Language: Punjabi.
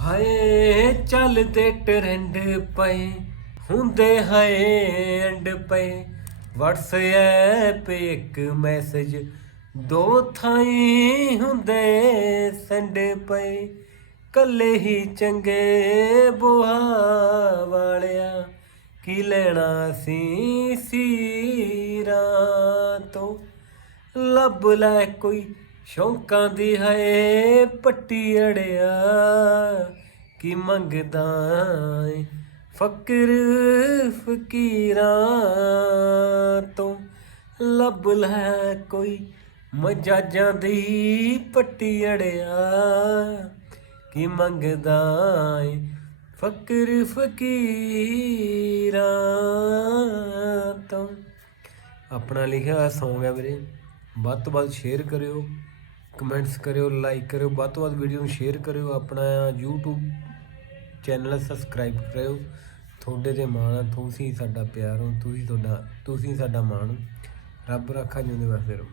ਹਾਏ, ਚੱਲਦੇ ਟਰੈਂਡ ਪਏ, ਹੁੰਦੇ ਹਾਏ ਐਂਡ ਪਏ। WhatsApp ਇੱਕ ਮੈਸੇਜ ਦੋ ਥਾਈ ਹੁੰਦੇ ਸੈਂਡ ਪਏ। ਕੱਲੇ ਹੀ ਚੰਗੇ ਬੁਹਾ ਵਾਲਿਆ, ਕੀ ਲੈਣਾ ਸੀ ਸੀਰਾਂ ਤੋਂ? ਲੱਭ ਲੈ ਕੋਈ ਸ਼ੌਂਕਾਂ ਦੀ ਹੈ ਪੱਟੀ ਅੜਿਆ, ਕੀ ਮੰਗਦਾ ਏ ਫਕਰ ਫਕੀਰਾਂ ਤੋਂ? ਲੱਭ ਲੈ ਕੋਈ ਮਜਾਜਾਂ ਦੀ ਪੱਟੀ ਅੜਿਆ, ਕੀ ਮੰਗਦਾ ਏ ਫਕਰ ਫਕੀਰਾਂ ਤੋਂ? ਆਪਣਾ ਲਿਖਿਆ ਸੌਂਗ ਹੈ ਵੀਰੇ, ਵੱਧ ਤੋਂ ਵੱਧ ਸ਼ੇਅਰ ਕਰਿਓ। ਕਮੈਂਟਸ ਕਰਿਓ ਲਾਈਕ ਕਰਿਓ, ਵੱਧ ਤੋਂ ਵੱਧ ਵੀਡੀਓ ਨੂੰ ਸ਼ੇਅਰ ਕਰਿਓ, ਆਪਣਾ YouTube ਚੈਨਲ ਸਬਸਕ੍ਰਾਈਬ ਕਰਿਓ ਤੁਹਾਡੇ ਤੇ ਮਾਣ ਆ, ਤੁਸੀਂ ਸਾਡਾ ਪਿਆਰ ਹੋ, ਤੁਸੀਂ ਤੁਹਾਡਾ, ਤੁਸੀਂ ਸਾਡਾ ਮਾਣ ਹੋ। ਰੱਬ ਰੱਖਾ ਜਿਉਂਦੇ ਵਸਦੇ ਰਹੋ